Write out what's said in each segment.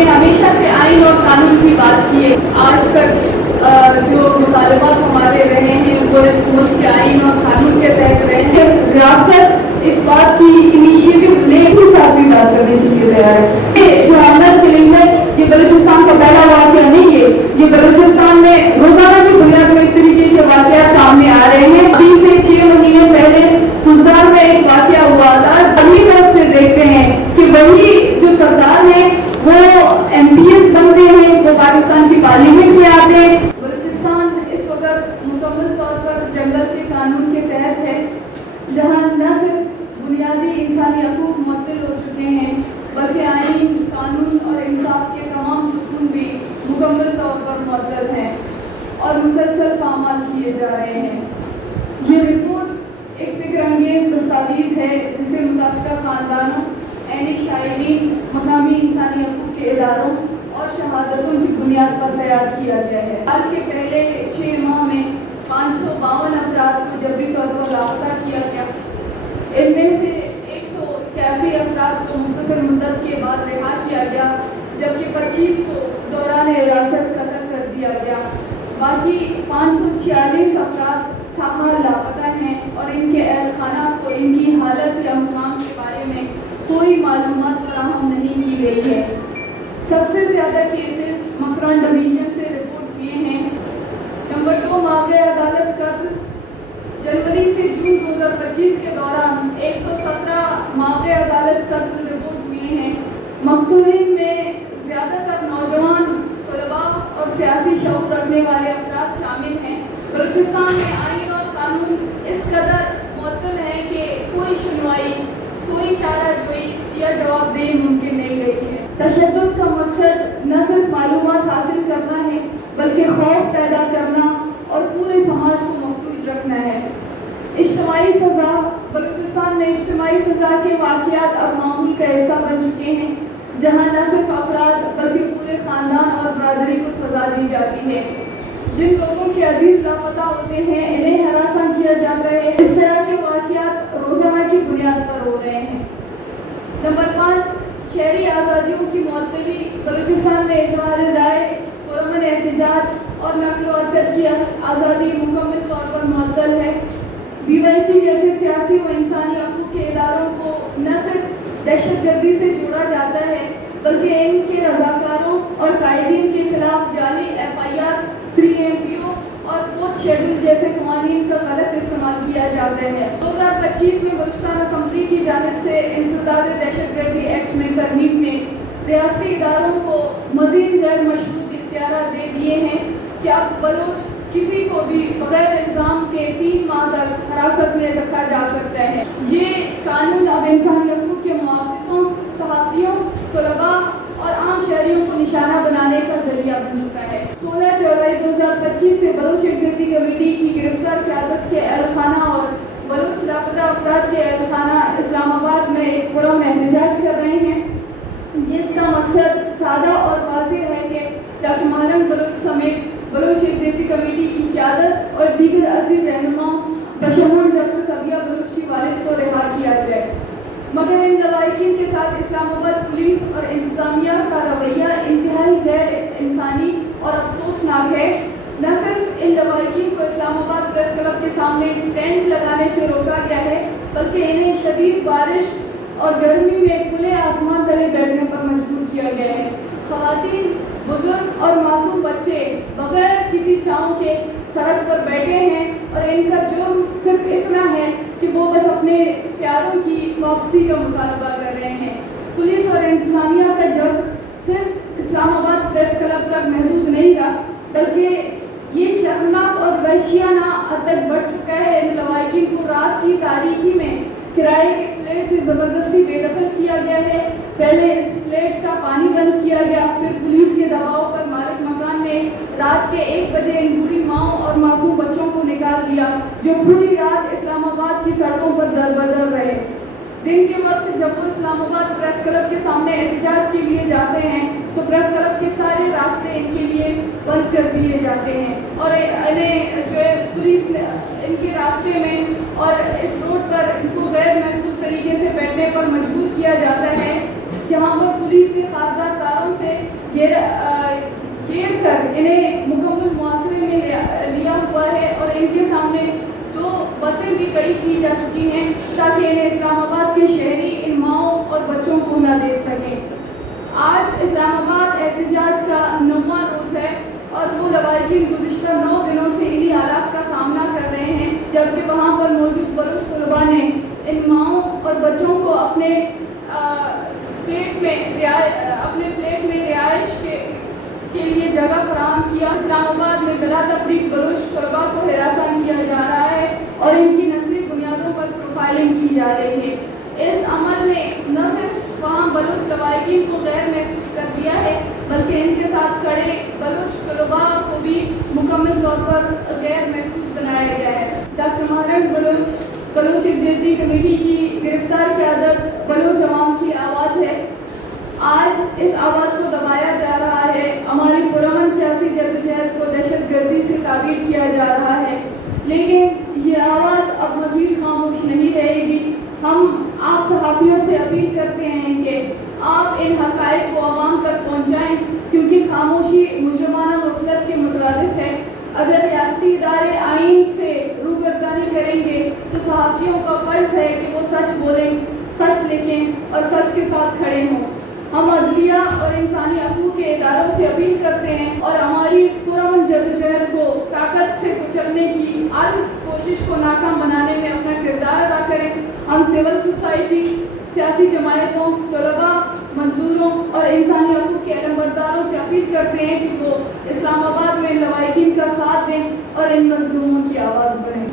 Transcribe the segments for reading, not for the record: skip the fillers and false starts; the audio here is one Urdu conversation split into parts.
نے ہمیشہ سے آئین اور قانون کی بات کی ہے. آج تک جو مطالبات ہمارے رہے ہیں وہ اس ملک کے آئین اور قانون کے تحت رہے ہیں. ریاست اس بات کی انیشیٹو لے کے ساتھ بھی بات کرنے کے لیے تیار ہے. جو آمدن کلنگ ہے یہ بلوچستان کا پہلا واقعہ نہیں ہے. یہ بلوچستان میں روزانہ کی بنیاد میں اس طریقے کے واقعات سامنے آ رہے ہیں. ابھی سے 6 مہینے پہلے خزدار میں ایک واقعہ ہوا تھا. اگلی طرف سے دیکھتے ہیں کہ وہی جو سردار ہیں وہ MPS بنتے ہیں, وہ پاکستان کی پارلیمنٹ میں آتے ہیں. بلوچستان اس وقت مکمل طور پر جنگل کے قانون کے تحت ہے, جہاں نہ صرف بنیادی انسانی حقوق معطل ہو چکے ہیں بلکہ آئین, قانون اور انصاف کے تمام ستون بھی مکمل طور پر معطل ہیں اور مسلسل پامال کیے جا رہے ہیں. یہ رپورٹ ایک فکر انگیز دستاویز ہے جسے متاثرہ خاندانوں, عینی شائقین, مقامی انسانی حقوق کے اداروں اور شہادتوں کی بنیاد پر تیار کیا گیا ہے. حال کے پہلے 6 ماہ میں 552 افراد کو جبری طور پر لاپتہ کیا گیا. ان میں سے 181 افراد کو مختصر مدت کے بعد رہا کیا گیا, جبکہ 25 کو دوران حراست قتل کر دیا گیا. باقی 546 افراد تاحال لاپتہ ہیں اور ان کے اہل خانہ کو ان کی حالت یا مقام کے بارے میں کوئی معلومات فراہم نہیں کی گئی ہے. سب سے زیادہ کیسز مکران ڈویژن سے رپورٹ ہوئے ہیں. نمبر 2 ماوراء عدالت قتل. جنوری سے جون 2025 کے دوران 117 ماوراء عدالت قتل رپورٹ ہوئے ہیں. مقتولین میں زیادہ تر نوجوان, طلباء اور سیاسی شعور رکھنے والے افراد شامل ہیں. بلوچستان میں آئین اور قانون اس قدر معطل ہے کہ کوئی سنوائی, کوئی چارہ جوئی یا جواب دہی ممکن نہیں رہی ہے. تشدد کا مقصد نہ صرف معلومات حاصل کرنا ہے بلکہ خوف پیدا کرنا اور پورے سماج کو محفوظ رکھنا ہے. اجتماعی سزا. بلوچستان میں اجتماعی سزا کے واقعات اب معمول کا حصہ بن چکے ہیں, جہاں نہ صرف افراد بلکہ پورے خاندان اور برادری کو سزا دی جاتی ہے. جن لوگوں کے عزیز لاپتہ ہوتے ہیں انہیں ہراساں کیا جاتا ہے. اس طرح کے واقعات روزانہ کی بنیاد پر ہو رہے ہیں. نمبر 5 شہری آزادیوں کی معطلی. بلوچستان میں اظہار رائے, پرامن احتجاج اور نقل و حرکت کی آزادی مکمل طور پر معطل ہے. BYC جیسے سیاسی و انسانی حقوق کے اداروں کو نہ صرف دہشت گردی سے جوڑا جاتا ہے بلکہ ان کے رضاکاروں اور قائدین کے خلاف جعلی FIR, 3MPO اور 4th شیڈول جیسے قوانین کا غلط استعمال کیا جاتا ہے. 2025 میں بلوچستان اسمبلی کی جانب سے انسداد دہشت گردی ایکٹ میں ترمیم میں ریاستی اداروں کو مزید غیر مشروط اختیارات دے دیے ہیں کہ اب بلوچ کسی کو بھی بغیر الزام کے 3 ماہ تک حراست میں رکھا جا سکتا ہے. یہ قانون اب انسانی حقوق کے محافظوں, صحافیوں, طلباء اور عام شہریوں کو نشانہ بنانے کا ذریعہ بن چکا ہے. 16 جولائی 2025 سے بلوچ یکجہتی کمیٹی کی گرفتار قیادت کے اہل خانہ اور بلوچ لاپتہ افراد کے اہل خانہ اسلام آباد میں ایک پرامن احتجاج کر رہے ہیں, جس کا مقصد سادہ اور واضح ہے کہ ڈاکٹر مہرنگ بلوچ سمیت بلوچ یکجہتی کمیٹی کی قیادت اور دیگر عزیز رہنماؤں بشمول ڈاکٹر صبیہ بلوچ کی والد کو رہا کیا جائے. مگر ان لواحقین کے ساتھ اسلام آباد پولیس اور انتظامیہ کا رویہ انتہائی غیر انسانی اور افسوسناک ہے. نہ صرف ان لواحقین کو اسلام آباد پریس کلب کے سامنے ٹینٹ لگانے سے روکا گیا ہے بلکہ انہیں شدید بارش اور گرمی میں کھلے آسمان تلے بیٹھنے پر مجبور کیا گیا ہے. خواتین, بزرگ اور معصوم بچے بغیر کسی چھاؤں کے سڑک پر بیٹھے ہیں اور ان کا جرم صرف اتنا ہے کہ وہ بس اپنے پیاروں کی واپسی کا مطالبہ کر رہے ہیں. پولیس اور انتظامیہ کا جب صرف اسلام آباد پریس کلب تک محدود نہیں رہا بلکہ یہ شرمناک اور وحشیانہ حد تک بڑھ چکا ہے. ان لواحقین کو رات کی تاریکی میں کرائے کے فلیٹ سے زبردستی بے دخل کیا گیا ہے. پہلے اس فلیٹ کا پانی بند کیا گیا, پھر پولیس کے دباؤ پر مالک مکان نے رات کے 1 بجے ان بوڑھی ماؤں اور معصوم بچوں کو نکال دیا جو پوری رات اسلام آباد کی سڑکوں پر در بدر رہے. دن کے وقت جب وہ اسلام آباد پریس کلب کے سامنے احتجاج کے لیے جاتے ہیں تو پریس کلب کے سارے راستے ان کے لیے بند کر دیے جاتے ہیں اور انہیں جو ہے پولیس ان کے راستے میں اور اس روڈ پر ان کو غیر محفوظ طریقے سے بیٹھنے پر مجبور کیا جاتا ہے, جہاں پر پولیس کے خاصدار کاروں سے گیر کر انہیں مکمل معاشرے میں لیا ہوا ہے اور ان کے سامنے 2 بسیں بھی کھڑی کی جا چکی ہیں تاکہ انہیں اسلام آباد کے شہری ان ماؤں اور بچوں کو نہ دیکھ سکیں۔ آج اسلام آباد احتجاج کا 9واں روز ہے اور وہ لواحقین گزشتہ 9 دنوں سے انہی حالات کا سامنا کر رہے ہیں، جبکہ وہاں پر موجود بلوچ طلباء نے ان ماؤں اور بچوں کو اپنے فلیٹ میں رہائش کے لیے جگہ فراہم کیا۔ اسلام آباد میں بلا تفریق بلوچ طلباء کو ہراساں کیا جا رہا ہے اور ان کی نسلی بنیادوں پر پروفائلنگ کی جا رہی ہے۔ اس عمل نے نہ صرف وہاں بلوچ لواحقین کو غیر محفوظ کر دیا ہے بلکہ ان کے ساتھ کھڑے بلوچ طلباء کو بھی مکمل طور پر غیر محفوظ بنایا گیا ہے۔ ڈاکٹر مہارنگ بلوچ یکجہتی کمیٹی کی گرفتار قیادت بلوچ عوام کی آواز ہے۔ آج اس آواز کو دبایا جا رہا ہے، ہماری پرامن سیاسی جدوجہد کو دہشت گردی سے تعبیر کیا جا رہا ہے، لیکن یہ آواز اب مزید خاموش نہیں رہے گی۔ ہم آپ صحافیوں سے اپیل کرتے ہیں کہ آپ ان حقائق کو عوام تک پہنچائیں، کیونکہ خاموشی مجرمانہ غفلت کے مترادف ہے۔ اگر ریاستی ادارے آئین سے روگردانی کریں گے تو صحافیوں کا فرض ہے کہ وہ سچ بولیں، سچ لکھیں اور سچ کے ساتھ کھڑے ہوں۔ ہم عدلیہ اور انسانی حقوق کے اداروں سے اپیل کرتے ہیں اور ہماری پرامن جدوجہد کو طاقت سے کچلنے کی ہر کوشش کو ناکام بنانے میں اپنا کردار ادا کریں۔ ہم سول سوسائٹی، سیاسی جماعتوں، طلباء، مزدوروں اور انسانی حقوق کے علمبرداروں سے اپیل کرتے ہیں کہ وہ اسلام آباد میں لواحقین کا ساتھ دیں اور ان مظلوموں کی آواز بنیں۔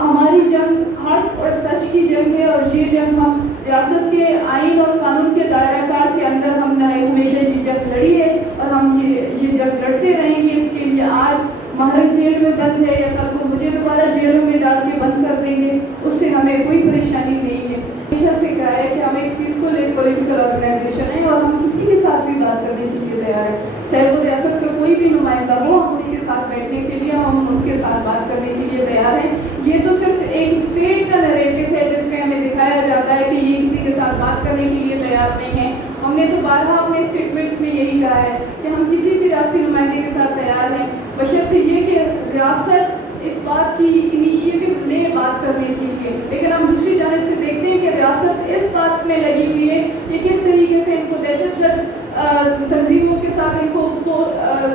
ہماری جنگ حق اور سچ کی جنگ ہے اور یہ جنگ ہم ریاست کے آئین اور قانون کے دائرہ کار کے اندر ہم نے ہمیشہ یہ جنگ لڑی ہے اور ہم یہ جنگ لڑتے رہیں گے۔ اس کے لیے آج مہارنگ جیل میں بند ہے یا کل کو مجھے دوبارہ جیلوں میں ڈال کے بند کر دیں گے، اس سے ہمیں کوئی پریشانی نہیں ہے۔ ہمیشہ سے کہا ہے کہ ہم ایک پیسفل ایک پولیٹیکل آرگنائزیشن ہے اور ہم کسی کے ساتھ بھی بات کرنے کے لیے تیار ہیں، چاہے وہ ریاست کا کوئی بھی نمائندہ ہو، ہم اس کے ساتھ بیٹھنے کے لیے، ہم اس کے ساتھ بات کرنے کے لیے تیار ہیں۔ یہ تو صرف ایک اسٹیٹ کا نریٹو ہے جس میں ہمیں دکھایا جاتا ہے کہ یہ کسی کے ساتھ بات کرنے کے لیے تیار نہیں ہے۔ ہم نے تو بارہا اپنے اسٹیٹمنٹس میں یہی کہا ہے کہ ہم کسی بھی ریاستی نمائندے کے ساتھ تیار ہیں، بشرط یہ کہ ریاست اس بات کی انیشیٹو لے بات کرنے کے لیے۔ لیکن ہم دوسری جانب سے دیکھتے ہیں کہ ریاست اس بات میں لگی ہوئی ہے کہ کس طریقے سے ان کو دہشت گرد تنظیموں کے ساتھ ان کو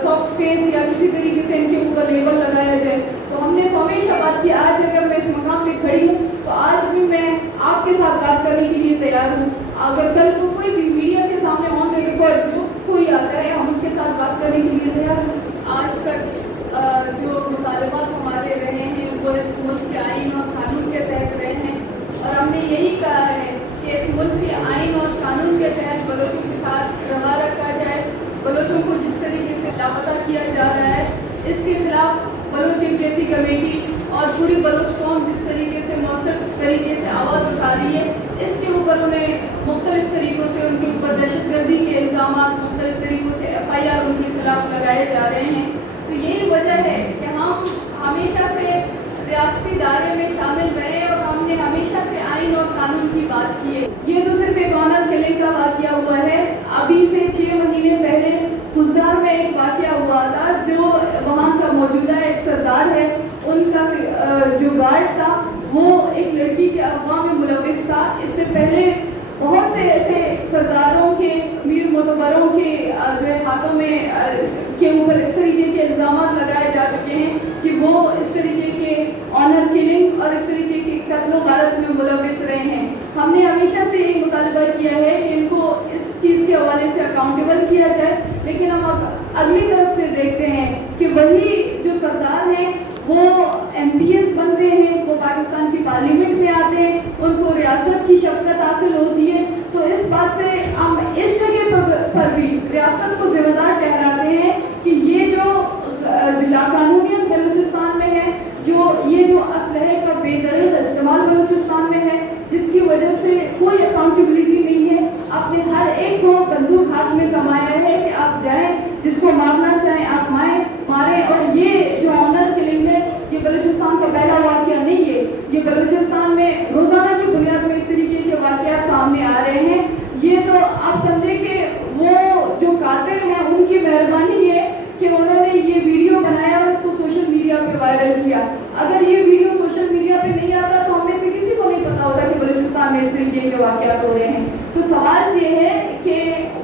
سافٹ فیس یا کسی طریقے سے ان کے اوپر لیبل لگایا جائے۔ تو ہم نے تو ہمیشہ بات کی، آج اگر میں اس مقام پہ کھڑی ہوں تو آج بھی میں آپ کے ساتھ بات کرنے کے لیے تیار ہوں۔ اگر کل کو کوئی بھی میڈیا کے سامنے آن دا ریکارڈ جو کوئی آتا ہے، ہم ان کے ساتھ بات کرنے کے لیے تیار ہوں۔ آج تک جو مطالبات ہمارے رہے ہیں وہ اس ملک کے آئین اور قانون کے تحت رہے ہیں اور ہم نے یہی کہا ہے کہ اس ملک کے آئین اور قانون کے تحت بلوچوں کے ساتھ رہا رکھا جائے۔ بلوچوں کو جس طریقے سے لاپتہ کیا جا رہا ہے، اس کے خلاف بلوچ یکجہتی کمیٹی اور پوری بلوچ قوم جس طریقے سے مؤثر طریقے سے آواز اٹھا رہی ہے، اس کے اوپر انہیں مختلف طریقوں سے ان کے اوپر دہشت گردی کے الزامات مختلف طریقوں سے FIR ان کے خلاف لگائے جا رہے ہیں۔ تو یہی وجہ ہے کہ ہم ہمیشہ سے ریاستی دائرے میں شامل رہے اور ہم نے ہمیشہ سے آئین اور قانون کی بات کی ہے۔ یہ تو صرف ایک آنر کلنگ کا واقعہ ہوا ہے۔ ابھی سے 6 مہینے پہلے خوزدار میں ایک واقعہ ہوا تھا، جو وہاں کا موجودہ ایک سردار ہے، ان کا جو گارڈ تھا وہ ایک لڑکی کے اغوا میں ملوث تھا۔ اس سے پہلے بہت سے ایسے سرداروں کے، امیر معتبروں کے جو ہے ہاتھوں میں کے اوپر اس طریقے کے الزامات لگائے جا چکے ہیں کہ وہ اس طریقے کے آنر کلنگ اور اس طریقے کے قتل و غارت میں ملوث رہے ہیں۔ ہم نے ہمیشہ سے یہ مطالبہ کیا ہے کہ ان کو اس چیز کے حوالے سے اکاؤنٹیبل کیا جائے، لیکن ہم اب اگلی طرف سے دیکھتے ہیں کہ وہی جو سردار ہیں وہ MPS بنتے ہیں، وہ پاکستان کی پارلیمنٹ میں آتے ہیں، ان کو ریاست کی شفقت حاصل ہوتی ہے۔ تو اس بات سے ہم اس جگہ پر بھی ریاست کو ذمہ دار ٹھہراتے ہیں کہ یہ جو لاقانونیت بلوچستان میں ہے، یہ جو اسلحے کا بے دریغ استعمال بلوچستان میں ہے، جس کی وجہ سے کوئی اکاؤنٹیبلٹی نہیں ہے، آپ نے ہر ایک کو بندوق ہاتھ میں کمایا ہے کہ آپ جائیں، جس کو مارنا چاہیں آپ ماریں۔ اور یہ جو آنر کلنگ ہے، یہ بلوچستان کا پہلا واقعہ نہیں ہے، یہ بلوچستان میں روزانہ کی بنیاد میں اس طریقے کے واقعات سامنے آ رہے ہیں۔ یہ تو آپ سمجھیں کہ وہ جو قاتل وائرل کیا. اگر یہ ویڈیو سوشل میڈیا پہ نہیں آتا تو ہم میں سے کسی کو نہیں پتا ہوتا کہ بلوچستان میں اس طریقے کے واقعات ہو رہے ہیں. تو سوال یہ ہے کہ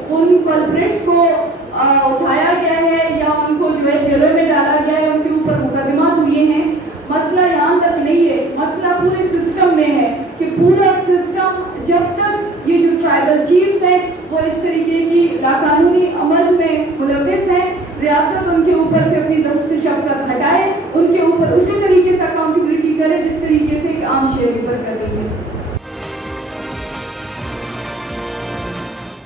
ان کلپریٹس کو اٹھایا گیا ہے یا ان کو جو ہے جیلوں میں ڈالا گیا ہے, ان کے اوپر مقدمات ہوئے ہیں. مسئلہ یہاں تک نہیں ہے, مسئلہ پورے سسٹم میں ہے کہ پورا سسٹم جب تک یہ جو ٹرائبل چیفز ہیں وہ اس طریقے کی لاقانونی عمل میں ملوث ہیں, ریاست ان کے اوپر سے اپنی دست شفقت ہٹائے, ان کے اوپر اسی طریقے سے اکاؤنٹیبلٹی کرے جس طریقے سے ایک عام شہری پر کر رہی ہے.